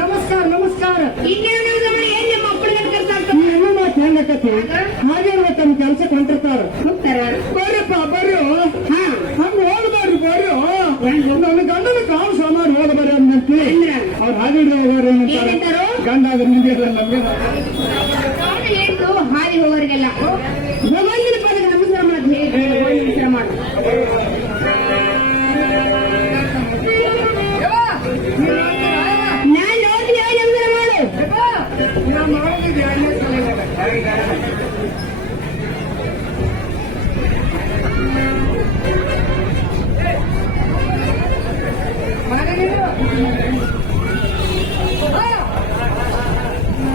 ನಮಸ್ಕಾರ ನಮಸ್ಕಾರ. ಹಾಗೆ ತಮ್ಮ ಕೆಲಸ ಕೊಂಡಿರ್ತಾರ. ಬರ್ರಪ್ಪ ಬರ್ರಿ. ಹಂಗ ಹೋಗ್ಬಾರ್ರಿ ಬರ್ರಿ. ನನ್ನ ಗಂಡನ ಕಾಲು ಸಾಮಾನು ಹೋಗ್ಬಾರಿ ಅಂದಂತಿ. ಅವ್ರು ಹಾಗೆ ಹೋಗೋರು ಗಂಡ ಆದ್ರೆ ನಿಮಗೆ ನಮ್ಗೆ ಹಾದಿ ಹೋಗೋರಿಗೆಲ್ಲ ಮೊಬೈಲಿನ ಪದಕ್ಕೆ ನಮಸ್ಕಾರ ಮಾಡೋದು ಹೇಗೆ ನಮಸ್ಕಾರ ಮಾಡು. ನಾನು ನೋಡ್ತೀನಿ ನಮಸ್ಕಾರ ಮಾಡು.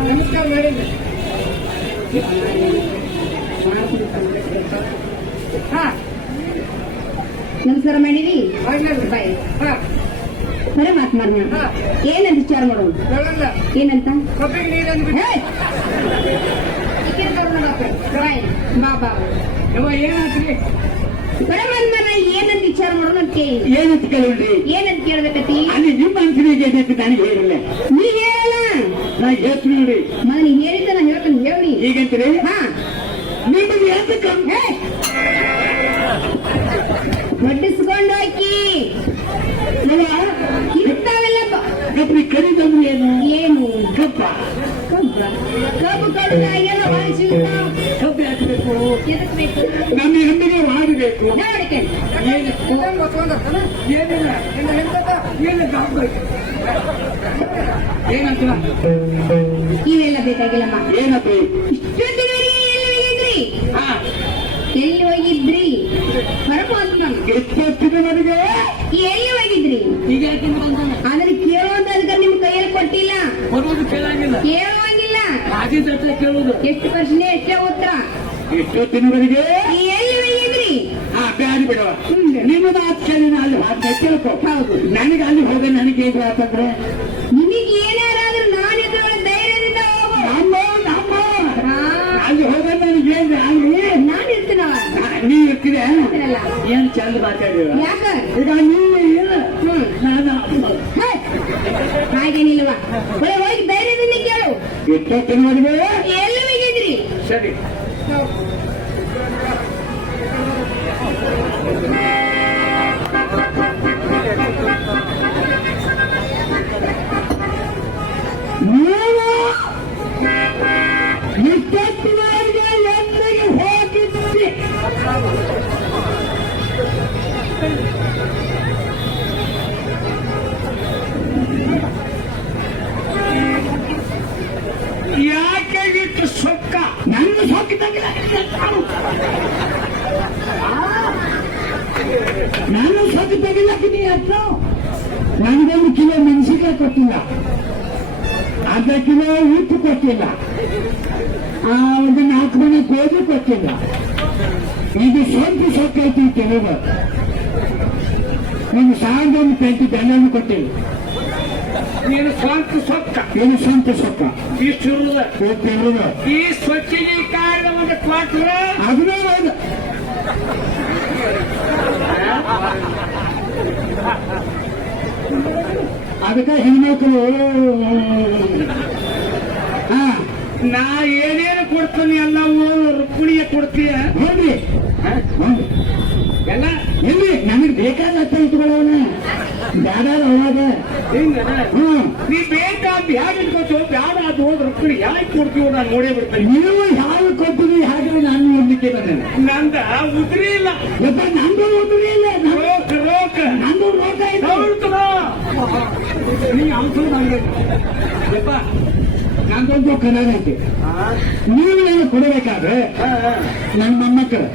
ನಮಸ್ಕಾರ ಮೇಡಮ್. ನಮಸ್ಕಾರ ಮಾಡೀವಿ ಬಾಯ್ ಬರ ಮಾತನಾಡ. ಏನಂತ ವಿಚಾರ ಮಾಡೋದು? ಏನಂತ ಬಾಬಾ ಏನಾಗ್ರಿ ಬರ ಮಾತನಾಡ. ಏನಂತ ವಿಚಾರ ಮಾಡೋಣ ಅಂತ ಕೇಳಿ. ಏನಂತ ಕೇಳಿ ಏನಂತ ಕೇಳ್ಬೇಕತಿ? ಅಲ್ಲಿ ನಿಮ್ಮ ಅಂಕನಿಗೆ ಏನಂತ ನನಗೆ ಹೇಳಿಲ್ಲ. ನೀ ಹೇಳಲ್ಲ. ನಾ ಹೇಳ್ತೀನಿ ನೋಡಿ. ನೀ ಹೇಳಿದ್ದ ನಾ ಹೇಳ್ತೀನಿ ಹೇಳಿ. ಈಗಂತೀರಿ ನಿಮಗೆ ಯಾಕೆ ಬಡ್ಡಿಸ್ಕೊಂಡು ಹಾಕಿ ಇಂಥವೆಲ್ಲ ಕಬ್ಬಿ ಕರಿದಂದ್ರೆ ಏನು? ಏನು ಕಬ್ಬ ಕಬ್ಬು ಕಡಿದಾಗೆಲ್ಲ ಬಾಳಿಸಿ ಕಬ್ಬು ಹಾಕಬೇಕು. ಎದಕ್ ಬೇಕು? ನಮ್ಮ ಹೆಣ್ಣಿಗೆ ಮಾಡಬೇಕು. ನೋಡಿಕೆ ಏನಿಲ್ಲ ಏನಂತ ಇವೆಲ್ಲ ಬೇಕಾಗಿಲ್ಲಮ್ಮ. ಏನಪ್ಪ ಇಷ್ಟೊತ್ತಿನವರೆಗೆ ಎಲ್ಲಿ ಹೋಗಿದ್ರಿ? ಪರಮಾತ್ಮ ಎಷ್ಟೊತ್ತಿನವರೆಗೆ ಎಲ್ಲಿ ಹೋಗಿದ್ರಿ? ಈಗ ಆದ್ರೆ ಕೇಳುವಂತ ಅಧಿಕಾರ ನಿಮ್ ಕೈಯಲ್ಲಿ ಕೊಟ್ಟಿಲ್ಲ. ಬರುವುದು ಕೇಳಂಗಿಲ್ಲ, ಕೇಳುವಂಗಿಲ್ಲ. ಆಗಿದ್ದ ಕೇಳುವುದು. ಎಷ್ಟು ಪ್ರಶ್ನೆ ಎಷ್ಟೇ ಉತ್ತರ. ಎಷ್ಟೊತ್ತಿನವರೆಗೆ ಎಲ್ಲಿ ಹೋಗಿದ್ರಿ? ಬ್ಯಾರಿ ಬಿಡುವ. ನಿಮ್ಮದು ಆಶ್ಚರ್ಯ ಅಲ್ಲಿ ಕೇಳ್ಕೊ. ಹೌದು. ನನಗೆ ಅಲ್ಲಿ ಹೋಗ ನನಗೆ ಹೇಗೆ ಆತಂದ್ರೆ ನಿಮಗೆ ಏನಾರಾದ್ರೂ ನಾನು ಎದುರು ಧೈರ್ಯದಿಂದ ಹೋಗು. ಅಲ್ಲಿ ಹೋಗ ನನಗೆ ಅಲ್ಲಿ ನಾನು ಇರ್ತೀನವ. ನೀವ್ ಇರ್ತೀರ ಇರ್ತೀನಲ್ಲ. ಏನ್ ಚಂದ ಮಾತಾಡಿವ. ಯಾಕ ಈಗ ನೀವು ಇಲ್ಲ ನಾನು ಹಾಗೇನಿಲ್ವಾ? ಹೋಗಿ ಧೈರ್ಯದಿಂದ ಕೇಳು. ಎಷ್ಟೊತ್ತಿನವರೆಗೆ ಎಲ್ಲಿ ಹೋಗಿದ್ರಿ? ಸರಿ ನೀವು ಇಷ್ಟೊತ್ತಿನವರೆಗೆ ಎಲ್ಲಿಗೆ ಹೋಗಿದ್ರಿ? ನನಗೆ ಸೊಕ್ಕಿದ್ದಂಗಿಲ್ಲ ನಾನು ಸೊಕ್ಕಿದ್ದಾಗಿಲ್ಲ ಕಿನಿ ಅರ್ಥ ನನಗೊಂದು ಕಿಲೋ ಮೆಣಸಿನಕಾಯಿ ಕೊಟ್ಟಿಲ್ಲ, ಅರ್ಧ ಕಿಲೋ ಉಪ್ಪು ಕೊಟ್ಟಿಲ್ಲ, ಒಂದು 4 ಮನೆ ಗೋಧಿ ಕೊಟ್ಟಿಲ್ಲ. ಇದು ಸ್ವಲ್ಪ ಸೊಕ್ಕೈತಿ ಕೆಲವು. ಒಂದು 1,000 ಪೆಂಟಿ ಬೆಣ್ಣೆಯನ್ನು ಕೊಟ್ಟಿಲ್ಲ. ನೀನು ಸ್ವಂತ ಸೊಕ್ಕ ಏನು ಸ್ವಂತ ಸೊಕ್ಕ ಇಷ್ಟು ಇರುವುದು ಈ ಸ್ವಚ್ಛಗೆ ಕಾರಣ ಒಂದು ಕ್ವಾಟ್ರ ಅದನ್ನೇ ಹೌದು. ಅದಕ್ಕೆ ಹೆಣ್ಮಕ್ಳು ಹಾ ನಾ ಏನೇನು ಕೊಡ್ತೀನಿ ಎಲ್ಲವೂ ರುಕ್ಮಿಣಿಗೆ ಕೊಡ್ತೀಯ ಹೋಗ್ರಿ ಎಲ್ಲ ಎಲ್ಲಿ ನನಗೆ ಬೇಕಾದತ್ತ ಇಟ್ಕೊಳ್ಳೋಣ ಬ್ಯಾಡ ಅವಾಗ. ಹಿಂಗನ ಹ್ಮ್ ನೀ ಬೇಕಾ ಬ್ಯಾಡ ಇಟ್ಕೋತೀವ ಬ್ಯಾಡ ಅದು ಹೋದ್ ರುಕ್ಮಿಣಿ ಯಾಕೆ ಕೊಡ್ತೀವೋ ನಾನು ನೋಡೇ ಬಿಡ್ತೀನಿ. ನೀವು ಯಾವ ಕೊಟ್ಟಿರಿ ಹಾಗೆ ನಾನು ನೋಡ್ಲಿಕ್ಕೆ ಬಂದೆ. ನಂದ ಉದ್ರಿ ಇಲ್ಲ ಯಪ್ಪ ನಂದು ಓದ್ರಿ ಇಲ್ಲ ರೋಕ್ ರೋಕ್ ನಂದು ರೋಗ ಇದೆ. ಹೌದು ನೀ ಅಂಶ ಯಪ್ಪ ನಂದೊಂದು ಕನ್ನಡ ಐತಿ. ನೀವು ನನಗೆ ಕೊಡಬೇಕಾದ್ರೆ ನನ್ನ ಮೊಮ್ಮಕ್ಕಳು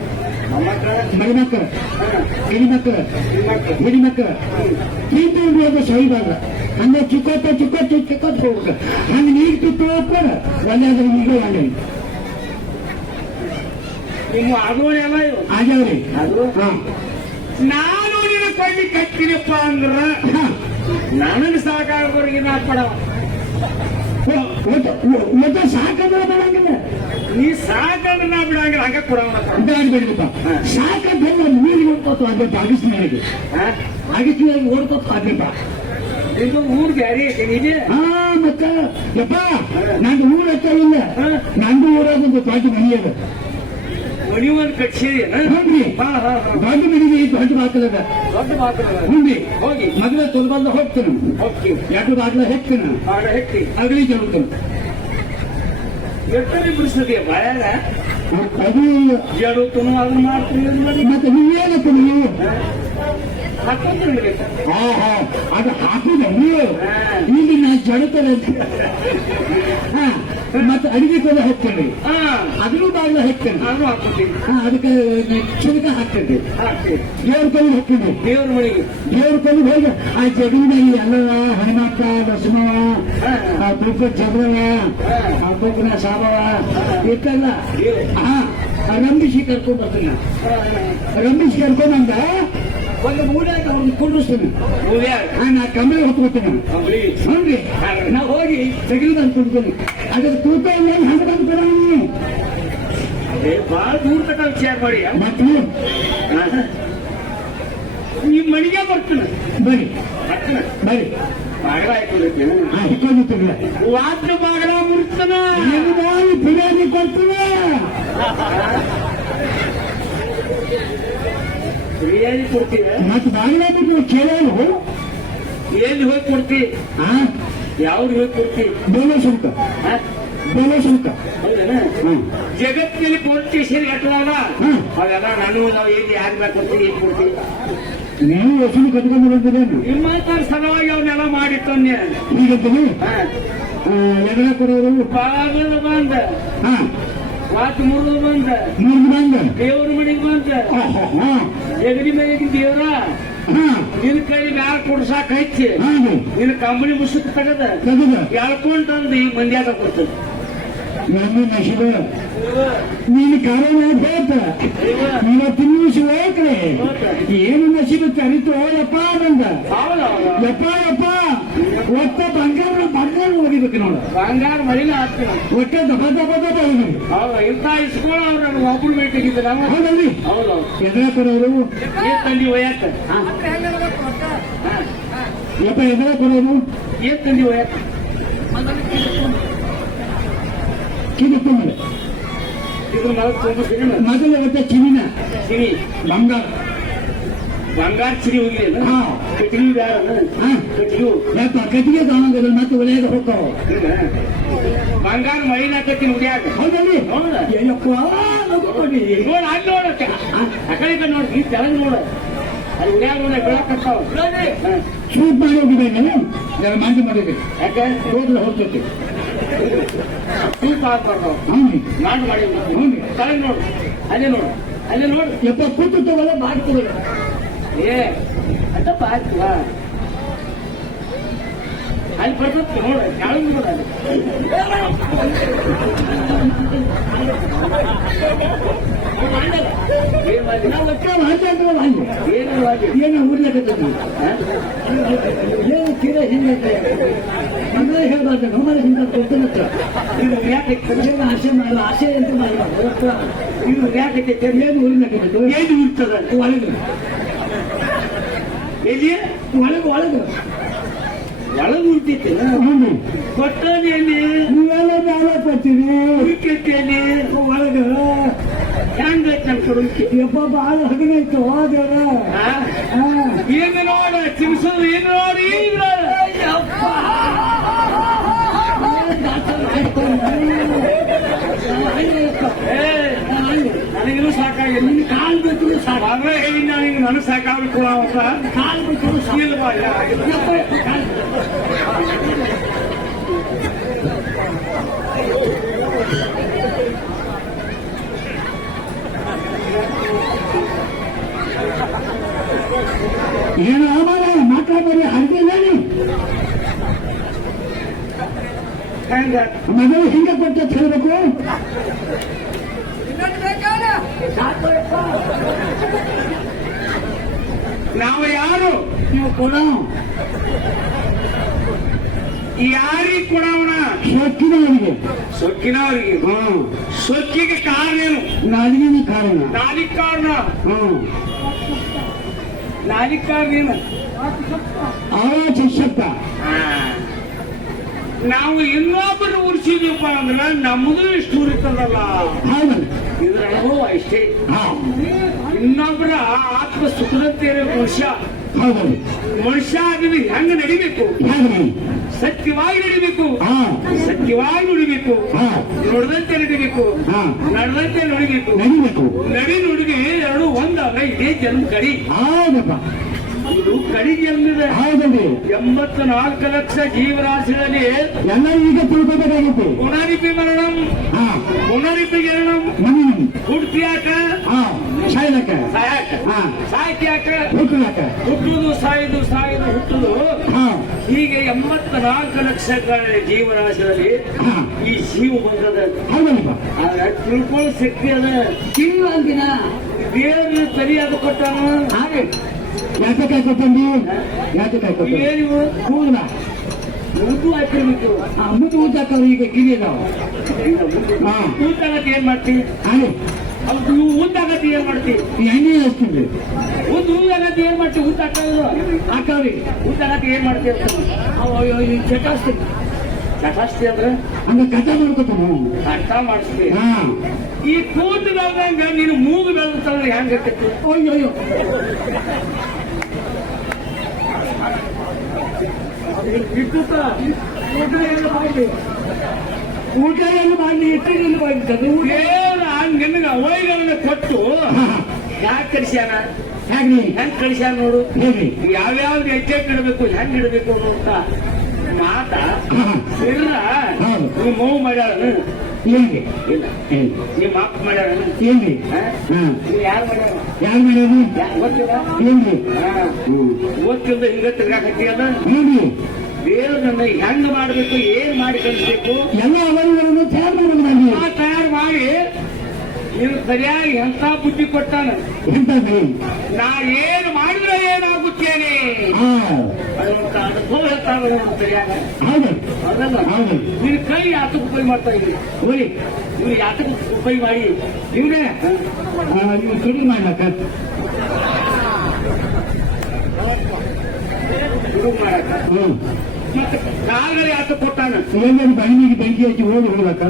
ಮರಿಮಕ್ಕಳು ಹೆಣ್ಮಕ್ಕಳು ಹೆಣ್ಮಕ್ಕಳು ಪ್ರೀತಿ ಸಹಿಬಾಗ ಹಂಗೆ ಚಿಕ್ಕೋತ ಹೋಗ ಹಂಗೆ ನೀರು ತುತ್ತು ಹೋಗ್ತಾರ ಒಳ್ಳೆಯಾದ್ರೆ ಈಗ ಒಳ್ಳೆ ನಿಮ್ಮ ಆಗೋನೆಲ್ಲ ಇವು ಆಗ್ಯಾವ್ರಿ. ಹಾ ನಾನು ನಿನ್ನ ಕಣ್ಣಿ ಕಟ್ತೀನಪ್ಪ ಅಂದ್ರ ನನಗೆ ಸಾಕಾಗೋರಿಗೆ ನಾ ಪಡವ ಒಟ್ಟ ಸಾಕಂದ್ರೆ ಬರಂಗಿಲ್ಲ. ನೀ ಸಾಕಂದ್ರೆ ನಾ ಬಿಡಂಗಿಲ್ಲ ಹಂಗ ಕೊಡವ ಬಿಡ್ಬೇಕ ಸಾಕಂತ ನೀರಿಗೆ ಓಡ್ಕೋತು ಅದಪ್ಪ ಅಗಸ್ತಿನಾಗಿ ಅಗಸ್ತಿನಾಗಿ ಓಡ್ಕೋತು ಅದಪ್ಪ. ಇದು ಊರ್ ಬ್ಯಾರಿ ಐತಿ ನೀನೆ ಹಾ ಮತ್ತ ಯಪ್ಪ ನಂದು ಊರ ಹತ್ರ ಇಲ್ಲ, ನಂದು ಊರಾಗೊಂದು ದೊಡ್ಡ ಮನೆ ಅದ. ಮನಿ ಒಂದು ಕಟ್ಸಿದಿ ನೋಡ್ರಿ ದೊಡ್ಡ ಮನೆಗೆ ದೊಡ್ಡ ಬಾಕಲದ ದೊಡ್ಡ ಮಾತು ಹುಂಡಿ ಹೋಗಿ ಮದುವೆ ತೊಲ್ಬಂದ ಹೋಗ್ತೇನೆ ಹೋಗ್ತೀವಿ 2 ಬಾಗ್ಲ ಹೆಕ್ತೇನೆ ಆಗ ಹೆಕ್ತಿ ಅಗಲಿ ಜರುತ್ತೇನೆ ಎಷ್ಟನೇ ಬಿಡಿಸ್ತದೆ ಬಾಯಾಗ ಅದು ಜಡುತ್ತನು ಅದನ್ನ ಮಾಡ್ತೀನಿ ಇದು ಮಾಡಿ ಮತ್ತೆ ನೀವೇನಪ್ಪ ನೀವು ಹಾಕೊಂಡ್ರಿ ಹಾ ಅದು ಹಾಕುದ ನೀವು ಈಗ ನಾ ಜಡುತ್ತೇನೆ ಹಾ ಮತ್ತೆ ಅಡಿಗೆ ಕೊಲೆ ಹಾಕ್ತೇನೆ ಹಾ ಅದನ್ನು ಬಾಗ್ಲ ಹಾಕ್ತೇನೆ. ನಾನು ಹಾಕೋತೀನಿ ಅದಕ್ಕೆ ಚಿಲಕ ಹಾಕ್ತೇನೆ, ಹಾಕ್ತೀವಿ ದೇವ್ರ ಕಲ್ಲು ಹಾಕ್ತೇನೆ. ದೇವ್ರ ಮನೆಗೆ ದೇವ್ರ ಕಲ್ಲು ಹೋಗಿ ಆ ಜಗವಿನಲ್ಲಿ ಎಲ್ಲವ ಹನುಮಕ್ಕ ಲಕ್ಷ್ಮವ ಆ ತುಪ್ಪ ಜಬ್ರವ ಆ ತುಪ್ಪನ ಸಾಬವ ಇತ್ತಲ್ಲ ಹಾ ರಂಬಿಸಿ ಕರ್ಕೊಂಡ್ ಬರ್ತೀನಿ. ರಂಬಿಸಿ ಕರ್ಕೊಂಡ್ ಒಂದು ಮೂಲ್ಯಾಗ ಅವ್ರನ್ನ ಕುಂಡ್ರಿಸ್ತೀನಿ. ನಾ ಕಮ್ಮಿ ಹೊತ್ಕೊತೀನಿ ನೋಡ್ರಿ. ನಾ ಹೋಗಿ ತೆಗಿದು ನಾನು ಕುಡ್ತೀನಿ. ಅದ್ರ ತೂಕ ಇಲ್ಲ ಹಂಗೆ ಬಂದು ಕೊಡೋಣ. ಬಾಳ ದೂರ ತಕ ವಿಚಾರ ಮಾಡಿ ಮತ್ತು ಈ ಮನೆಗೆ ಬರ್ತೀನಿ ಬರ್ರಿ ಬರ್ರಿ ಬಾಗಲ ಹಾಕೊಂಡಿರ್ತೀನಿ ಹಿಕ್ಕೊಂಡಿರ್ತಿಲ್ಲ ವಾದ್ಯ ಬಾಗಲ ಮುರ್ತನ ಏನು ಮಾಡಿ ಬಿರಿಯಾನಿ ಕೊಡ್ತೀವಿ. ಬಿರಿಯಾನಿ ಕೊಡ್ತೀವಿ ಮತ್ತೆ ಬಾಗಿಲ ಬಿಟ್ಟು ಕೇಳೋರು ಎಲ್ಲಿ ಹೋಗಿ ಕೊಡ್ತೀವಿ ಯಾವ್ದು ಹೋಗಿ ಕೊಡ್ತೀವಿ ಬೇಲೆ ಶುಲ್ಕ ಬೇಲೆ ಶುಲ್ಕ. ಜಗತ್ತಿನಲ್ಲಿ ಪೊಲಿಟಿಷಿಯನ್ ಎಟ್ಟಲ್ಲ ಹ್ಮ್. ಅವೆಲ್ಲ ನಾನು ನಾವು ಎಲ್ಲಿ ಯಾರು ಕೊಡ್ತೀವಿ ಏನ್ ಕೊಡ್ತೀವಿ ನೀವು ವಸೂಲಿ ಕಟ್ಕೊಂಡು ಬಂದಿರೇನು ನಿಮ್ಮ ಸಲುವಾಗಿ ಅವನ್ನೆಲ್ಲ ಮಾಡಿಟ್ಟನ್ಯ ಹೀಗಂತೀನಿ. ಎಗರ ಕೊಡೋರು ಬಾಗಿಲು ಬಂದ ಹಾ ವಾತ್ ಮುರಿದು ಬಂದ 3 ಬಂದ ದೇವ್ರ ಮನೆಗೆ ಬಂದ ಹಾ ಎಗರಿ ಮನೆಗೆ ದೇವ್ರ ಹಾ ನಿನ್ ಕೈ ಮ್ಯಾಲ ಕೊಡ್ಸಾಕ ಹಚ್ಚಿ ಹಾಗೆ ನಿನ್ನ ಕಂಬಳಿ ಮುಸುಕ್ ತೆಗದ ತೆಗೆದ ಎಳ್ಕೊಂಡಂದು ಈ ಮಂದ್ಯಾಗ ಕೊಡ್ತದೆ ನನ್ನ ನಶಿಬ ನೀನು ಕಾರಣ ಹೋತ ಇವತ್ತು ನಿಮಿಷ ಹೋಗ್ರೆ ಏನು ನಶಿಬ ತರಿತು ಯಪ್ಪ ಬಂದ ಯಪ್ಪ ಯಪ್ಪ ಒಟ್ಟ ಬಂಗಾರ ಹೋಗಿಬೇಕು ನೋಡು. ಬಂಗಾರ ಮಳಿನ ಹಾಕ್ತೀವಿ ಒಟ್ಟ ದಬ ದಬ ದಬ ಹೋಗಿ ಹೌದು ಇಂಥ ಇಸ್ಕೊಳ್ಳೋ ಅವ್ರ ಒಬ್ರು ಭೇಟಿಗಿದ್ದ ನಾವು ಹೌದಲ್ರಿ ಹೌದು ಎದುರ ಕೊಡೋರು ಏನ್ ತಂದಿ ಒಯ್ಯಾಕ ಯಪ್ಪ ಎದುರ ಕೊಡೋರು ಏನ್ ತಂದಿ ಒಯ್ಯಾಕ ಕಿವಿತ್ತು ಮೇಲೆ ಇದ್ರ ಮಗ ತುಂಬ ಮೊದಲು ಒಟ್ಟ ಚಿನ್ನ ಸಿರಿ ಬಂಗಾರ ಬಂಗಾರ ಸಿರಿ ಹೋಗ್ಲಿ ಹಾ ಕಟ್ಟಿಗೆ ಬ್ಯಾರ ಹಾ ಕಟ್ಟಿಗೆ ಯಪ್ಪ ಕಟ್ಟಿಗೆ ತಗೊಂಡ್ ಮತ್ತೆ ಒಲೆಯಾಗ ಹೋಗ್ತಾವ. ಬಂಗಾರ ಮಳಿನ ಕಟ್ಟಿನ ಉಡ್ಯಾಕ ಹೌದಲ್ರಿ ಹೌದ ಏನಪ್ಪ ನೋಡ್ಕೊಡಿ ನೋಡ ಅಲ್ಲಿ ನೋಡಕ್ಕ ಆ ಕಡೆ ಈ ಕಡೆ ನೋಡ್ರಿ ಈ ತೆಳಗ್ ನೋಡ ಅಲ್ಲಿ ಉಡ್ಯಾಗ ನೋಡ ಬೆಳಕತ್ತಾವ ಶೂಟ್ ಮಾಡಿ ಹೋಗಿದ್ದೇನೆ ಮಂದಿ ಮಾಡಿದ್ರಿ ಯಾಕೆ ಹೋಗ್ತೈತಿ ತೂಕ ಹಾಕ್ಬಾರ್ದು ಹ್ಞೂ ನಾಡು ಮಾಡಿ ತಲೆ ನೋಡು ಅಲ್ಲೇ ನೋಡು ಅಲ್ಲೇ ನೋಡು ಯಪ್ಪ ಕೂತು ತಗೊಳ್ಳ ಮಾಡ್ತೀವಿ ಏ ಅದಪ್ಪ ಆಯ್ತವ ಅಲ್ಲಿ ಬರ್ತದೆ ನೋಡು ಯಾಳು ನೋಡು ಅಲ್ಲಿ ಏನ್ ಮಾಡಿ ನಾವು ಲೆಕ್ಕ ಮಾತಾಡ್ತೀವಲ್ಲ ಅಲ್ಲಿ ಏನು ಮಾಡಿ ಏನೋ ಊರ್ಲಕತ್ತದ ಏನು ತೀರ ಹಿಂದೆ ನಮ್ಮದೇ ಹೇಳ್ಬಾರ್ದು ನಮ್ಮದೇ ಹಿಂದೆ ಗೊತ್ತಿರುತ್ತೆ ಇದು ಯಾಕೆ ಏನು ಆಸೆ ಮಾಡಲ್ಲ ಆಸೆ ಅಂತ ಮಾಡಬಾರ್ದು ಇದು ಯಾಕೆ ಏನು ಊರ್ಲಕತ್ತದು ಏನು ಇರ್ತದ ಒಳಗೆ ಎಲ್ಲಿ ಒಳಗೆ ಒಳಗೆ ಒಳಗೆ ಉಳ್ತೈತೆ ಹ್ಞೂ ಕೊಟ್ಟಲ್ಲಿ ನೀವೆಲ್ಲ ಮ್ಯಾಲೆ ಕೊಡ್ತೀರಿ ಉಳ್ಕೈತೇನೆ ಒಳಗೆ ಹೆಂಗೈತೆ ನಮ್ಮ ಕಡೆ ಯಪ್ಪ ಭಾಳ ಹಗನಾಯ್ತು ದೇವ್ರ ಏನು ನೋಡ ಚಿಮ್ಸೋದು ಏನು ನೋಡಿ ನನಗೂ ಸಾಕಾಗಿಲ್ಲ ನಿನ್ನ ಕಾಲು ಬೇಕು ಸಾಕು ಅದೇ ಹೇಳಿ ನನಗೆ ನನಗೆ ಸಾಕಾಗಬೇಕು ಕಾಲು ಬೇಕು ಇಲ್ವಾ ಏನು ಆಮೇಲೆ ಮಾತಾಡ್ಬೇಡಿ ಹಂಗೇನೇನು ಹೆಂಗ ಮಗಳು ಹಿಂಗೆ ಕೊಟ್ಟು ಹೇಳ್ಬೇಕು ನಾವು ಯಾರು ನೀವು ಕೊಡ ಯಾರಿಗೆ ಕೊಡವಣ ಸೊಕ್ಕಿನವನಿಗೆ ಸೊಕ್ಕಿನವರಿಗೆ ಸೊಕ್ಕಿಗೆ ಕಾರಣ ಏನು ನಾಲಿಗೆನ ಕಾರಣ ನಾಲಿಗೆ ಕಾರಣ ನಾಲಿಗೆ ಕಾರಣ ಏನು ಆವಾಜ ಶಬ್ದ ನಾವು ಇನ್ನೊಬ್ಬರು ಉರ್ಸಿದೀವಪ್ಪ ಅಂದ್ರೆ ನಮ್ಮದು ಇಷ್ಟು ಉರಿತದಲ್ಲ ಹೌದಲ್ಲ ಇದ್ರ ಅನುಭವ ಇಷ್ಟೇ ಹಾ ಇನ್ನೊಬ್ಬರ ಆತ್ಮ ಸುಖದಂತೆ ಮನುಷ್ಯ ಹೌದಲ್ಲ ಮನುಷ್ಯ ಆಗಿದ್ರೆ ಹೆಂಗ ನಡಿಬೇಕು ಹೇಗೆ ಸತ್ಯವಾಗಿ ನಡಿಬೇಕು ಹಾ ಸತ್ಯವಾಗಿ ನುಡಿಬೇಕು ಹಾ ನುಡಿದಂತೆ ನಡಿಬೇಕು ಹಾ ನಡೆದಂತೆ ನುಡಿಬೇಕು ನಡಿಬೇಕು ನಡಿ ನುಡಿಗೆ ಎರಡು ಒಂದಾಗ ಇದೇ ಜನ್ಮ ಕಡಿ ಹೌದಪ್ಪ ಇದು ಕಡಿ ಜನ್ಮದ ಹೌದಲ್ಲಿ 84 ಲಕ್ಷ ಜೀವರಾಶಿಗಳಲ್ಲಿ ಎಲ್ಲ ಈಗ ತಿಳ್ಕೊಬೇಕಾಗಿತ್ತು ಪುನರಿಪಿ ಮರಣಂ ಹಾ ಪುನರಿಪಿ ಜನನಂ ನಮೀನ್ ಹುಡ್ತಿಯಾಕ ಹಾ ಸಾಯ್ಲಕ್ಕ ಸಾಯಾಕ ಹಾ ಸಾಯ್ತಿಯಾಕ ಹುಟ್ಟಲಕ್ಕ ಹುಟ್ಟುದು ಸಾಯುದು ಸಾಯುದು ಹುಟ್ಟುದು ಹಾ ಹೀಗೆ 84 ಲಕ್ಷ ಜೀವರಾಶಿಗಳಲ್ಲಿ ಹಾ ಈ ಜೀವ ಬಂದದ ಹೌದಲ್ಲಪ್ಪ ಆದ್ರೆ ತಿಳ್ಕೊಳ್ಳೋ ಶಕ್ತಿ ಅದ ತಿಂಗಳು ಅಂದಿನ ದೇವ್ರ ಸರಿಯಾದ ಕೊಟ್ಟಾನ ಹಾಗೆ ಯಾಕೆ ಕಾಯ್ಕೊಟ್ಟಂಡಿ ಯಾಕೆ ಕಾಯ್ಕೊಟ್ಟ ಇವೇನಿವು ಕೂದಲ ಮುದ್ದು ಹಾಕಿರ್ಬೇಕು ಮುದ್ದು ಊದಾಕವ್ರು ಈಗ ಕಿರಿಯದಾವ ಹಾ ಊದಾಗತ್ತೆ ಏನ್ ಮಾಡ್ತೀವಿ ಹಾಗೆ ಅದು ಊದಾಗತ್ತೆ ಏನ್ ಮಾಡ್ತೀವಿ ಎಣ್ಣೆ ಹಚ್ತೀವಿ ಊದಾಗತ್ತೆ ಏನ್ ಮಾಡ್ತೀವಿ ಊಟ ಹಾಕೋದು ಹಾಕವ್ರಿ ಊದಾಗತ್ತೆ ಏನ್ ಮಾಡ್ತೀವಿ ಚಟಾಸ್ತಿ ಕಟಾಸ್ತಿ ಅಂದ್ರೆ ಹಂಗ ಕಥ ಮಾಡ್ಕೊತಾನ ಅರ್ಥ ಮಾಡಿಸ್ತೀವಿ ಹಾ ಈ ಕೂತು ಬೆಳೆದಂಗ ನೀನು ಮೂಗು ಬೆಳೆದಂತಂದ್ರೆ ಹೆಂಗಿರ್ತೈತಿ ಅಯ್ಯೋ ವಿದ್ಯುತ್ ಊಟ ಏನು ಮಾಡಿ ಊಟ ಏನು ಮಾಡಿ ಇಟ್ಟಿದ್ದು ಮಾಡಿರ್ತದೆ ದೇವ್ರ ನಿನಗ ಅವೈಗಳನ್ನ ಕೊಟ್ಟು ಯಾಕೆ ಕಳಿಸ್ಯಾನ ಹೇಗ್ರಿ ಹೆಂಗ್ ಕಳಿಸ್ಯಾನ ನೋಡು ಹೇಗ್ರಿ ಯಾವ್ಯಾವ್ದು ಹೆಜ್ಜೆ ಇಡಬೇಕು ಹೆಂಗ್ ಇಡಬೇಕು ಅಂತ ಮಾತ ಇಲ್ಲ ಹೌದು. ನೀವು ಮೂವ್ ಮಾಡ್ಯಾಳ ಏನ್ರಿ ಇಲ್ಲ ಏನ್ ನಿಮ್ಮ ಅಪ್ಪ ಮಾಡ್ಯಾಳ ಏನ್ರಿ ಹಾ ನೀವು ಯಾರು ಮಾಡ್ಯಾರ ಯಾರು ಮಾಡೋದು ಗೊತ್ತಿಲ್ಲ ಏನ್ರಿ ಗೊತ್ತಿಲ್ಲ ಹಿಂಗ ತಿರ್ಗಾಕತ್ತೀಯಲ್ಲ ಏನ್ರಿ ದೇವ್ರು ನನ್ನ ಹೆಂಗ್ ಮಾಡ್ಬೇಕು ಏನ್ ಮಾಡಿ ಕಳಿಸ್ಬೇಕು ಎಲ್ಲ ಅವರುಗಳನ್ನು ತಯಾರು ಮಾಡೋದು ಮಾಡಿ ತಯಾರು ಮಾಡಿ ನೀವು ಸರಿಯಾಗಿ ಎಂತ ಬುದ್ಧಿ ಕೊಟ್ಟಾನ ಎಂತಂದ್ರಿ ನಾ ಏನು ಮಾಡಿದ್ರೆ ಏನಾಗುತ್ತೇನೆ ಹಾ ಅದನ್ನ ಅನುಭವ ಹೇಳ್ತಾನೆ ಸರಿಯಾಗಿ ಹೌದು ಅದಲ್ಲ ಹೌದು ನಿನ್ ಕೈ ಯಾತಕ್ಕೆ ಉಪಯೋಗ ಮಾಡ್ತಾ ಇದ್ರಿ ಹೋಗಿ ಇವ್ರು ಯಾತಕ್ಕೆ ಉಪಯೋಗ ಮಾಡಿ ಇವ್ರೆ ನೀವು ಕಡಿಮೆ ಮಾಡ್ಲಕ್ಕ ಶುರು ಮಾಡಕ ಹ್ಮ್ ಮತ್ತೆ ಕಾಲ್ಗಳು ಯಾತಕ್ಕೆ ಕೊಟ್ಟಾನ ಎಲ್ಲರೂ ಬಣ್ಣಿಗೆ ಬೆಂಕಿ ಹಚ್ಚಿ ಹೋಗಿ ಬಿಡ್ಬೇಕ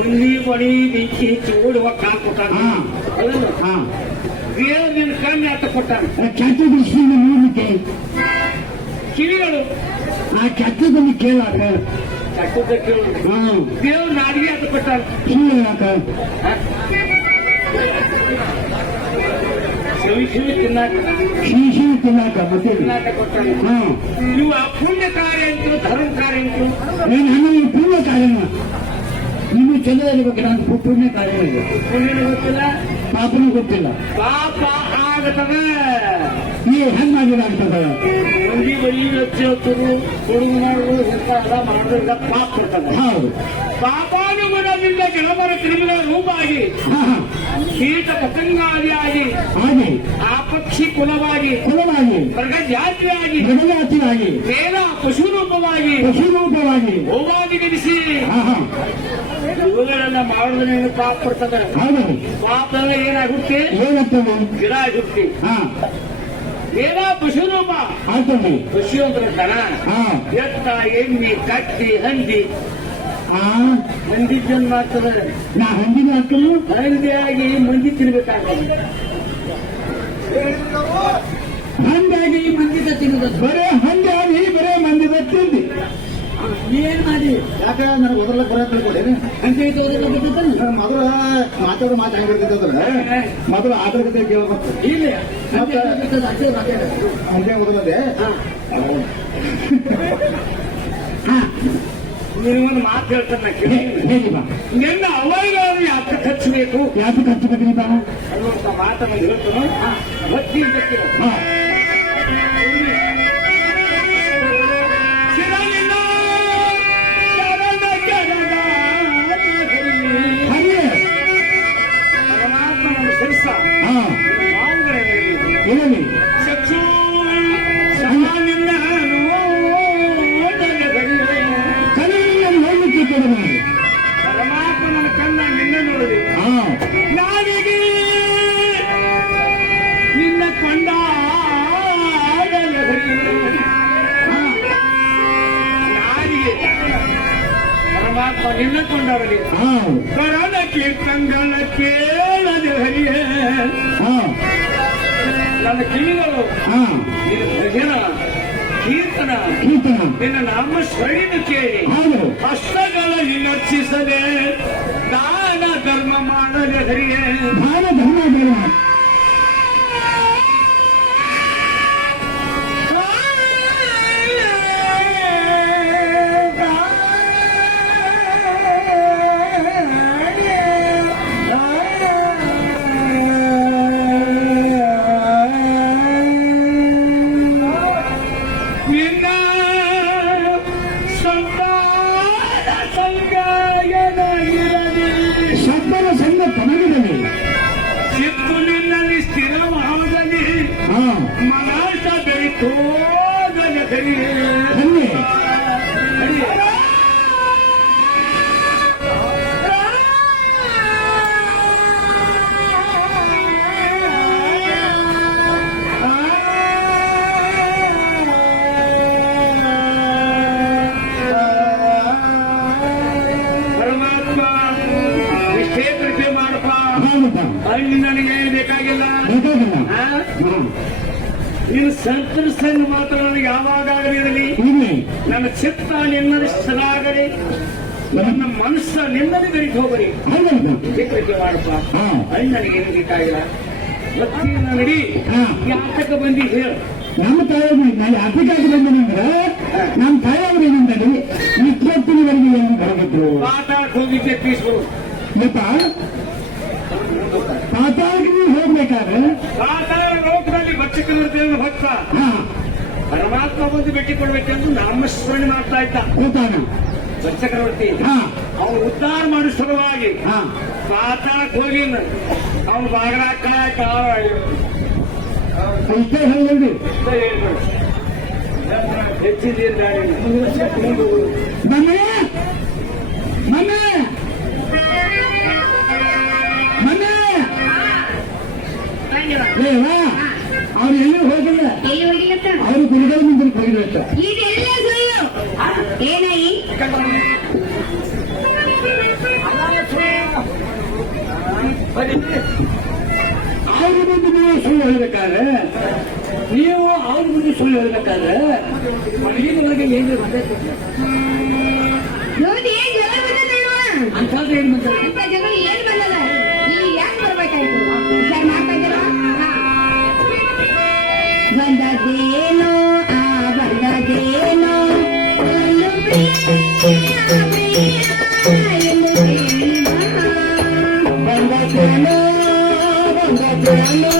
ಇಲ್ಲಿ ಬಡಿ ಬೆಂಕಿ ಹೆಚ್ಚಿ ಓಡುವ ಕಾಲ್ ಕೊಟ್ಟಾನ ಹಾ ಅದಲ್ಲ ಹಾ ದೇವ್ರು ನಿನ್ನ ಕಣ್ಣು ಯಾತಕ್ಕೆ ಕೊಟ್ಟಾನ ಕೆಟ್ಟ ದೃಷ್ಟಿಯಿಂದ ನೋಡ್ಲಿಕ್ಕೆ ಕಿವಿಗಳು ನಾ ಕೆಟ್ಟದನ್ನು ಕೇಳಾಕ ಕಟ್ಟುತ್ತ ಕೇಳು ಹ್ಮ್ ದೇವ್ರು ನಾಡಿಗೆ ಯಾತಕ್ಕೆ ಕೊಟ್ಟಾನ ಸುಳ್ಳು ಹೇಳಾಕ ಶಿವ ತಿನ್ನಾಕ ಶಿಶಿ ತಿನ್ನಾಕ ಮತ್ತೆ ಕೊಟ್ಟಾನೆ. ಹಾ ಇವ ಪುಣ್ಯ ಕಾರ್ಯ ಅಂತು ಧರ್ಮ ಕಾರ್ಯ ಅಂತು నేను అన్నది పుణ్య కార్యమా ನೀನು ಚಂದ್ರ ಇರ್ಬೇಕು ನಾನು ಪುಣ್ಯ ಕಾರ್ಯ ಇದೆ ಪುಣ್ಯನ ಗೊತ್ತಿಲ್ಲ ಪಾಪನೂ ಗೊತ್ತಿಲ್ಲ ಪಾಪ ಆಗತದ. ಈ ಹೆಂಗ್ ಮಾಡಿದಾಗ್ತದ ಮಂದಿ ಬಲಿ ಹಚ್ಚೋತರು ಹುಡುಗ ಮಾಡೋದು ಎಲ್ಲ ಮಾಡೋದ್ರಿಂದ ಪಾಪ ಇರ್ತದ. ಹೌದು ಪಾಪಾನುಗುಣದಿಂದ ಜನಪರ ಕ್ರಿಮಿನ ರೂಪಾಗಿ ಹಾ ಹಾ ಕೀಟ ಪತಂಗಾದಿಯಾಗಿ ಹಾಗೆ ಆ ಪಕ್ಷಿ ಕುಲವಾಗಿ ಕುಲವಾಗಿ ವರ್ಗ ಜಾತಿಯಾಗಿ ಮೃಗಜಾತಿಯಾಗಿ ವೇದ ಪಶು ರೂಪವಾಗಿ ಪಶುರೂಪವಾಗಿ ಹೋಮಾದಿಗಿರಿಸಿ ಹಾ ಹಾ ಇವುಗಳೆಲ್ಲ ಮಾಡೋದ್ರಿಂದ ಪಾಪ ಬರ್ತದೆ. ಹೌದು ಪಾಪ ಏನಾಗುತ್ತೆ ಏನಾಗ್ತದೆ ಗಿಡ ಆಗುತ್ತೆ. ಹಾ ವೇದ ಪಶು ರೂಪ ಆಗ್ತದೆ ಪಶು ಅಂದ್ರೆ ದನ ಹಾ ಎತ್ತ ಎಮ್ಮಿ ಕಟ್ಟಿ ಹಂದಿ ಹಾ ಮಂದಿ ಜನ್ಮ ಆಗ್ತದೆ. ನಾ ಹಂದಿನ ಹಾಕಲು ಹಂದಿಯಾಗಿ ಮಂದಿ ತಿನ್ಬೇಕಾಗ್ತದೆ. ಹಂಗಾಗಿ ಮಂದಿ ತಿನ್ನುವುದು ಬರೇ ಹಂಗಾಗಿ ಬರೇ ಮಂದಿ ತಿಂದಿ ಏನ್ ಮಾಡಿ ಯಾಕೆ ನನಗೆ ಮೊದಲ ಬರ ತಿಳ್ಕೊಂಡೇನೆ ಮೊದಲ ಮಾತಾಡೋ ಮಾತು ಹೆಂಗ್ ಬರ್ತಿತ್ತಂದ್ರೆ ಮೊದಲು ಆತಂಕತೆ ಕೇಳಬೇಕು ಇಲ್ಲ ಹಂಗೆ ಮೊದಲದೆ ನೀವೊಂದು ಮಾತು ಹೇಳ್ತಾನೆ ಕೇಳಿ. ಹೇಳಿ ಬಾ ನಿನ್ನ ಅವೈಗಳನ್ನು ಯಾಕೆ ಹಚ್ಚಬೇಕು ಯಾಕೆ ಖರ್ಚು ಬೇಕ್ರಿ ಬಾ ಅನ್ನುವಂತ ಮಾತನ್ನು ಹೇಳ್ತಾನೆ. ಭಕ್ತಿ ಗೊತ್ತಿಲ್ಲ. ಹಾ ಶಿವನಿಂದ ಶರಣ ಕೆರಡ ಹಾಗೆ ಪರಮಾತ್ಮನ ಶಿರಸ ಹಾ ಪಾಂಗಡದಲ್ಲಿ ಹೇಳಿ ಚಕ್ಷು ಸಮಾನಿಂದ ಕಲೆಯನ್ನು ನೋಡ್ಲಿಕ್ಕೆ ಕೊಡಬಹುದು ಪರಮಾತ್ಮನ ಕಣ್ಣ ನಿನ್ನ ನೋಡಿ ಹಾ ನಾವಿಗೆ ನಿನ್ನ ಕೊಂಡ ನಾರಿಗೆ ಪರಮಾತ್ಮ ನಿನ್ನ ಕೊಂಡವರಿಗೆ ಹಾ ಕರಣ ಕೀರ್ತಂಗಳ ಕೇಳದೆ ಹರಿಯೇ ಹಾ ನನ್ನ ಕಿವಿಗಳು ಹಾ ನಿನ್ನ ಭಜನ ಕೀರ್ತನ ಕೀರ್ತನ ನಿನ್ನ ನಾಮ ಶ್ರೇಣಿನ ಕೇಳಿ ಹೌದು ಹಸ್ತಗಳಲ್ಲಿ ನರ್ಚಿಸದೆ ದಾನ ಧರ್ಮ ಮಾಡದೆ ಹರಿಯೇ ದಾನ ಧರ್ಮ ಧರ್ಮ ನಿನ್ನ ಸಂತಾನ ಸಂಗಾಯನಾಗಿರಲಿ ಶಬ್ದದ ಸಂಘ ತನಗಿರಲಿ ಚಿತ್ತು ನಿನ್ನಲ್ಲಿ ಸ್ಥಿರವಾಗಲಿ ಹಾ ಮನಾಟ ಬೆಳಿತೋದನ ಹರಿಯೇ ಹಂಗೆ ಪರಮಾತ್ಮ ಇಷ್ಟೇ ಕೃಪೆ ಮಾಡಪ್ಪ. ಹೌದಪ್ಪ ಅಲ್ಲಿ ನನಗೆ ಬೇಕಾಗಿಲ್ಲ. ಬೇಕಾಗಿಲ್ಲ ಆ? ಹಾ ನೀನು ಸಂತರ ಸಂಘ ಮಾತ್ರ ನನಗೆ ಯಾವಾಗಲಿ ಇಲ್ಲಿ ನನ್ನ ಚಿತ್ತ ನಿನ್ನದು ಸದಾಗಲಿ ನನ್ನ ಮನಸ್ಸ ನಿನ್ನದು ಬೆರೀತು ಹೋಗಲಿ. ಹೌದಪ್ಪ ಇಷ್ಟೇ ಕೃಪೆ ಮಾಡಪ್ಪ. ಹಾ ಅಲ್ಲಿ ನನಗೇನು ಬೇಕಾಗಿಲ್ಲ. ಭಕ್ತಿಯ ನಡಿ ಹಾ ಯಾತಕ ಬಂದಿ ಹೇಳು. ನಮ್ಮ ತಾಯಿಯವರು ನಾನು ಯಾತಕ್ಕಾಗಿ ಬಂದನಂದ್ರೆ ನಮ್ಮ ತಾಯಿಯವರು ಏನಂತಾರೆ ಇಪ್ಪತ್ತಿನವರೆಗೆ ಏನು ಬರಬೇಕು ಪಾತಾಳಕ್ಕೆ ಹೋಗಿದ್ದೆ ಪೀಸ್ಗಳು. ಯಪ್ಪ ಪಾತಾಳಕ್ಕೆ ನೀವು ಹೋಗ್ಬೇಕಾದ್ರೆ ಪಾತಾಳ ಲೋಕದಲ್ಲಿ ಬಚ್ಚಕನಿರ್ತೇವೆ ಭಕ್ತ. ಹಾ ಪರಮಾತ್ಮ ಬಂದು ಭೇಟಿ ಕೊಡ್ಬೇಕೆಂದು ನಾಮಸ್ಮರಣೆ ಮಾಡ್ತಾ ಇದ್ದ ಹೋತಾನ ಬಚ್ಚಕರವರ್ತಿ. ಹಾ ಅವನು ಉದ್ಧಾರ ಮಾಡೋ ಸಲುವಾಗಿ ಹಾ ಪಾತಾಳಕ್ಕೆ ಹೋಗಿ ಅವನು ಬಾಗರಾಕ ಇಷ್ಟೇ ಹೇಳಿದ್ರಿ ಹೆಚ್ಚಿದ ಮೊನ್ನೆ ಮೊನ್ನೆ ಮೊನ್ನೆ ಏವಾ ಅವ್ರು ಎಲ್ಲಿ ಹೋಗಿಲ್ಲ ಎಲ್ಲಿ ಹೋಗಿಲ್ಲತ್ತ ಅವರು ಗುರುಗಳ ಮುಂದೆ ಹೋಗಿರತ್ತ ಇದೆಲ್ಲ ಸುಳ್ಳು. ಏನಾಯಿ ಅವ್ರ ಮುಂದೆ ನೀವು ಸುಳ್ಳು ಹೇಳ್ಬೇಕಾದ್ರೆ ನೀವು ಅವ್ರ ಮುಂದೆ ಸುಳ್ಳು ಹೇಳ್ಬೇಕಾದ್ರೆ ಮನೆಗೆ ಏನು ನೋಡಿ ಏನ್ ಜಗಳ ಬಂದದ ನೋಡುವ. ಅಂತಂದ್ರೆ ಏನು ಮಾಡ್ತಾರೆ? ಅಂತ ಜಗಳ ಏನ್ ಬಂದದ ನೀವು ಯಾಕೆ ಬರ್ಬೇಕಾಯ್ತು ವಿಚಾರ ಮಾಡ್ತಾ ಇದ್ದೀರಾ? ಹಾ. ಬಂದದೇನೋ ಆ ಬಂದದೇನೋ ಒಂದು ಪ್ರಿಯ ಎಂದು ಹೇಳಿದ. ಬಂದದೇನೋ ಬಂದದೇನೋ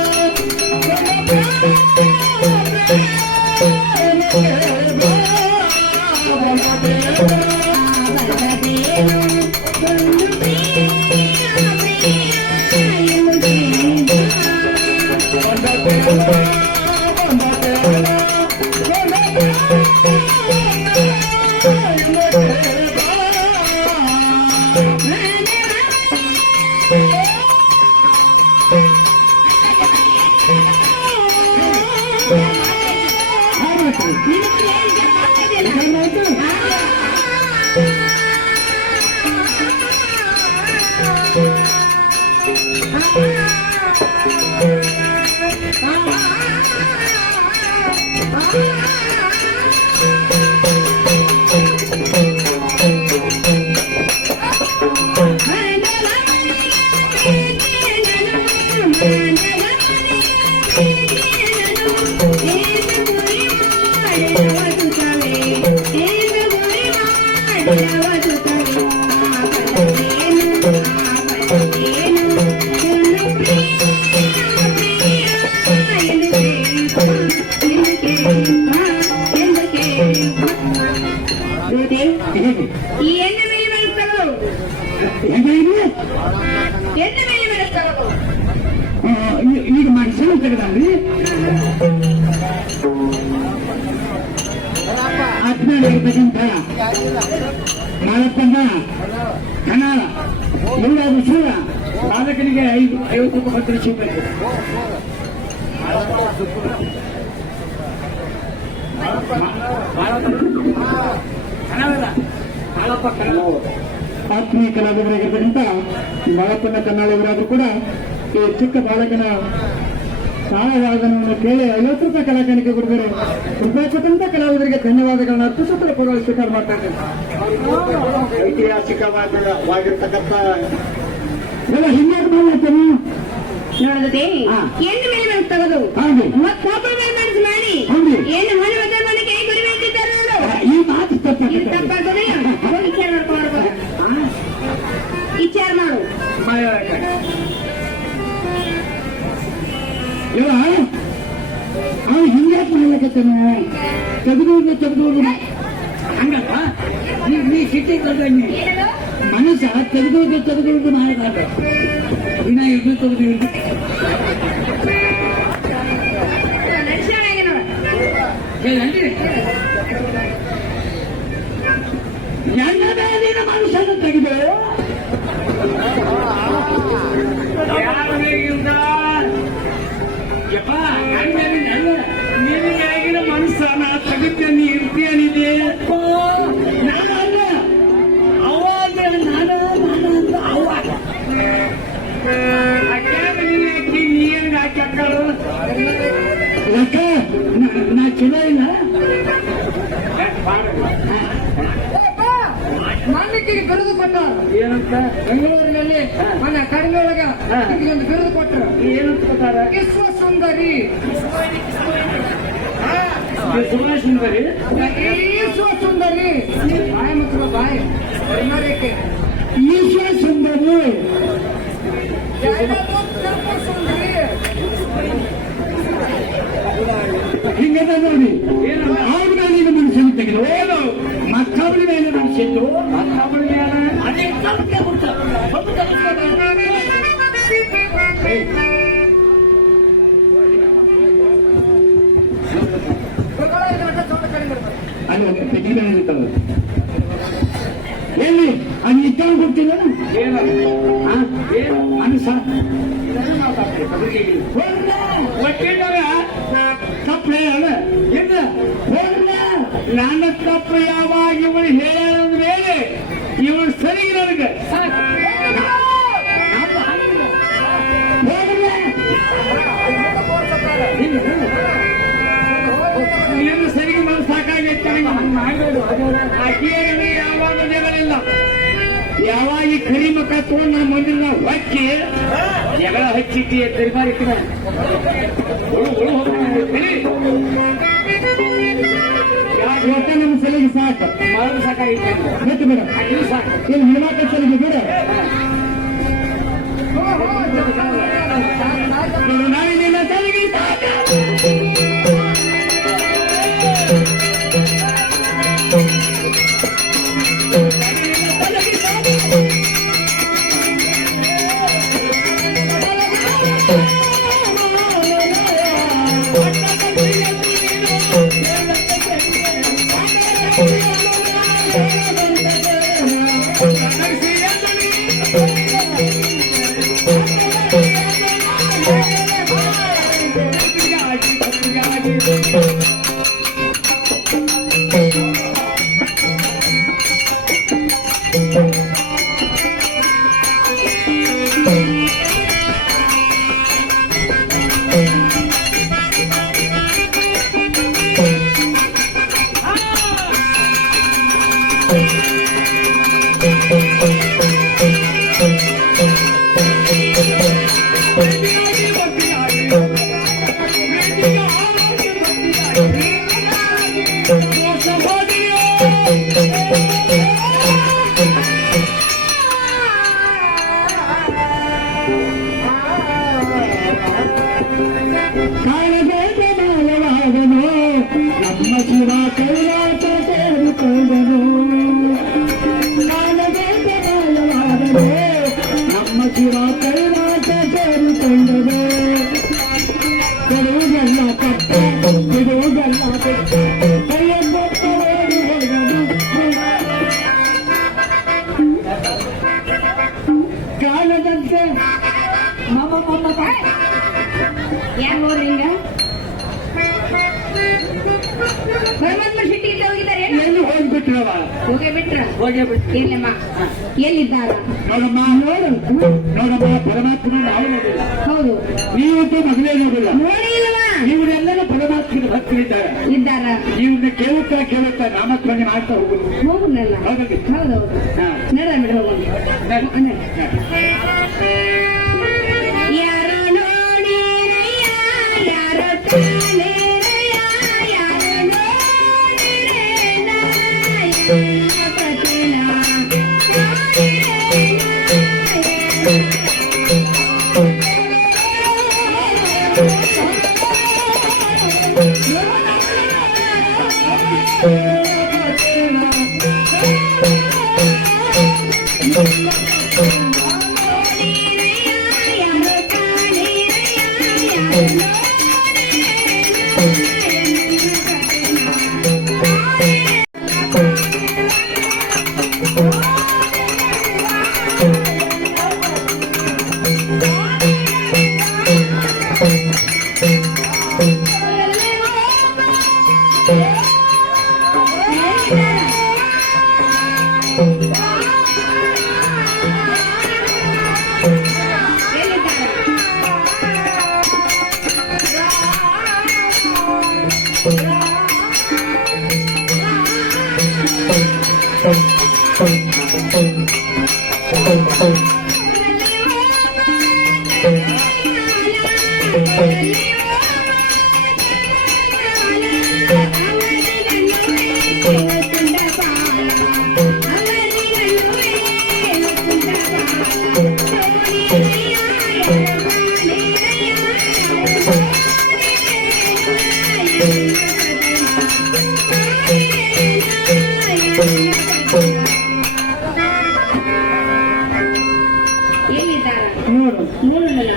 ಈ ಎಣ್ಣೆ ಮೇಲೆ ಬೆಳೆಸ್ತಗಳು ಹೆಂಗೆ ಇದೆ? ಎಣ್ಣೆ ಮೇಲೆ ಬೆಳೆಸ್ತಗಳು ಈಗ ಮನುಷ್ಯನ ತೆಗೆದ್ರಿ ಆತ್ಮೀಯ ಇರ್ತಕ್ಕಂಥ ಮಾಳಪ್ಪನ ಕಣ ಎಲ್ಲ ವಿಷಯ ಬಾಲಕನಿಗೆ 50 ರೂಪಾಯಿ ಸಿಗಬೇಕು. ಆತ್ಮೀಯ ಕಲಾವಿದರಾಗಿರ್ತಕ್ಕಂಥ ಬಾಳಪ್ಪನ ಕನ್ನಡಿಗರಾದ್ರೂ ಕೂಡ ಈ ಚಿಕ್ಕ ಬಾಲಕನ ಸಹಾಯವಾದನವನ್ನು ಕೇಳಿ 50 ರೂಪಾಯಿ ಕಲಾಕಾಣಿಕೆ ಕೊಡಿದರೆ ರೂಪಾಯಿ ಕೊಟ್ಟಂತ ಕಲಾವಿದರಿಗೆ ಧನ್ಯವಾದಗಳನ್ನ ಅರ್ಪಿಸುತ್ತಾರೆ ಪರವಾಗಿ ಸ್ವೀಕಾರ ಮಾಡ್ತಾ ಇದ್ದೇನೆ. ಐತಿಹಾಸಿಕವಾಗಿರ್ತಕ್ಕಂಥ ಎಲ್ಲ ಹಿಂಗಾಗ ಮಾಡ್ತೇನೆ ನೋಡದೆ ಹಾ. ಎಣ್ಣೆ ಮೇಲೆ ಬೆಳೆಸ್ತಗಳು ಹೌದು. ಮತ್ ಕೋಪದ ಮೇಲೆ ಮನಸ್ಸು ಮಾಡಿ ಹೌದು. ಏನು ಹೊಲ ಮನೆ ಕೈ ಗುರಿಬೇಕಿದ್ದಾರೆ ನೋಡು. ಈ ಮಾತು ಇದು ತಪ್ಪಾಗುತ್ತೆ. ತಪ್ಪಾಗೋದೇ ಹೋಗಿ ವಿಚಾರ ಮಾಡ್ಕೊಂಡು ವಿಚಾರ ಮಾಡು. ಇವ ಅವನು ಹಿಂಗ್ಯಾಕೆ ಮಾಡ್ಲಕತ್ತಾನೆ ತೆಗೆದು ಹಂಗಲ್ಲ ನೀ ಸಿಟಿ ತಂದಂಗೆ ಏನದು? ಮನಸ್ಸ ತೆಗೆದು ಮಾಡಿದಾಗ ಇನ್ನ ಇದು ತೆಗೆದು ನಡೆಸೋಣಾಗೆ ನೋಡು. ನನ್ನ ಮೇಲಿನ ಮನುಷ್ಯನ ತೆಗೆದು ನಿನಗಾಗಿನ ಮನಸ್ಸನ ತೆಗಿತೇನೆ ಇರ್ತೀಯನಿದೆ ನಾನಲ್ಲ ಅವಾಗ ನಾನು ಅಂತ ಅವಾಗ ನೀನ್ ಹಾಕಕ್ಕಳು ಲೆಕ್ಕ ನಾ ಚಲೋ ಇಲ್ಲ ಮಣ್ಣಕ್ಕಿಗೆ ಬಿರುದು ಕೊಟ್ಟರು ಏನಂತ ಬೆಂಗಳೂರಿನಲ್ಲಿ ಮೊನ್ನೆ ಕಡಿಮೆ ಒಳಗ ಒಂದು ಬಿರುದು ಕೊಟ್ಟರು ಏನಂತ ಕೊಟ್ಟಾರ ವಿಶ್ವ ಸುಂದರಿ ಸುರೇಶ್ ಸುಂದರಿ ವಿಶ್ವ ಸುಂದರಿ ಬಾಯಿ ಮಕ್ಕಳು ಬಾಯಿ ಕರ್ನಾಟಕಕ್ಕೆ ಈಶ್ವರ ಸುಂದರಿ ಸುಂದರಿ ಹಿಂಗದ ನೋಡಿ ಅವ್ರ ಮೇಲಿನ ಮನುಷ್ಯನ ತೆಗೆದು ಮತ್ತೊಬ್ಬರ ಮೇಲೆ ಮನುಷ್ಯದ್ದು ಮತ್ತೊಬ್ಬರ ಮೇಲೆ ಅದೇ ತಪ್ಪೆ ಹುಟ್ಟ ಅಲ್ಲಿ ತೆಗಿ ಮೇಲೆ ಇರ್ತದೆ ಎಲ್ಲಿ ಅದು ಇದ್ದಾಗ ಗೊತ್ತಿಲ್ಲ ಮನುಷ್ಯ ತಪ್ಪೇ ಅಲ್ಲ ಇಲ್ಲ ನನ್ನ ತಪ್ಪು ಯಾವಾಗ ಇವಳು ಹೇಳ ಮೇಲೆ ಇವಳು ಸರಿ ನನಗೆ ನೀನು ಸರಿಗೆ ಮನಸ್ಸು ಸಾಕಾಗೈತೆ ಆಕೆಯಲ್ಲಿ ಯಾವಾಗ ಜಗಳಿಲ್ಲ ಯಾವಾಗ ಈ ಕರಿ ಮಕ್ಕ ತಗೊಂಡ್ ನನ್ನ ಮಂದಿರ ಹೊಕ್ಕಿ ಜಗಳ ಹಚ್ಚಿಟ್ಟಿ ಕರಿಮಾರಿ ಇವತ್ತ ನಮ್ಮ ಸಲಿಗೆ ಸಾಕು ಮಾಡೋದು ಸಾಕಾಗಿತ್ತು ಬಿಟ್ಟು ಬಿಡ ಅದು ಸಾಕು ಇಲ್ಲಿ ಹೆಣ್ಮಕ್ಳ ಸಲಿಗೆ ಬಿಡ ನೋಡು ನಾವಿನ ಸಲಿಗೆ ಸಾಕು ಕಾಣಬೇಕವಾದನು ನಮ್ಮ ಶಿವ ಕೈಲಾಸ ಸೇರಿಕೊಂಡನು ಕಾಣಬೇಕವಾದನು ನಮ್ಮ ಶಿವ ಕೈಲಾಸ ಸೇರಿಕೊಂಡನು ಕೊಡುವುದೆಲ್ಲ ಕಟ್ಟ ಬಿಡುವುದೆಲ್ಲ ಬಿಟ್ಟ ಕೈಯೊಂದೊತ್ತ ಓಡಿ ಹೋದನು ಕಾಣದಂತೆ ಯಾರು ಹೋದ್ರಿ ಹಿಂಗ ಪರಮಾತ್ಮ ಸಿಟ್ಟಿಗೆ ಹೋಗಿದ್ದಾರೆ ಎಲ್ಲಿ ಹೋಗ್ಬಿಟ್ರವ ಹೋಗೇ ಬಿಟ್ರ ಹೋಗೇ ಬಿಟ್ಟು ಇರ್ಲಮ್ಮ ಎಲ್ಲಿದ್ದಾರ ನೋಡಮ್ಮ ನೋಡಮ್ಮ ಪರಮಾತ್ಮನ ನಾವು ನೋಡಿಲ್ಲ ಹೌದು ನೀವಂತೂ ಮಗಳೇ ನೋಡಿಲ್ಲ ನೋಡಿ ಇಲ್ವಾ ಇವರೆಲ್ಲರೂ ಪರಮಾತ್ಮನ ಭಕ್ತರಿದ್ದಾರೆ ಇದ್ದಾರ ಇವ್ರನ್ನ ಕೇಳುತ್ತಾ ನಾಮಸ್ಮರಣೆ ಮಾಡ್ತಾ ಹೋಗುದು ಹೋಗುನಲ್ಲ ಹೌದಲ್ರಿ? ಹೌದೌದು ಹಾ. ನಡ ಬಿಡು ಹೋಗೋಣ ಯಾರೋ ನೋಡಿರಯ್ಯ ಯಾರೋ ಕಾಣಿರಯ್ಯ ಯಾರೋ ನೋಡಿರೇನ ಪತಿನ ಯಾರೋ ಕಾಣಿರಯ್ಯ ಎಲ್ಲಿದ್ದಾರ ನೋಡು ನೋಡೋಣ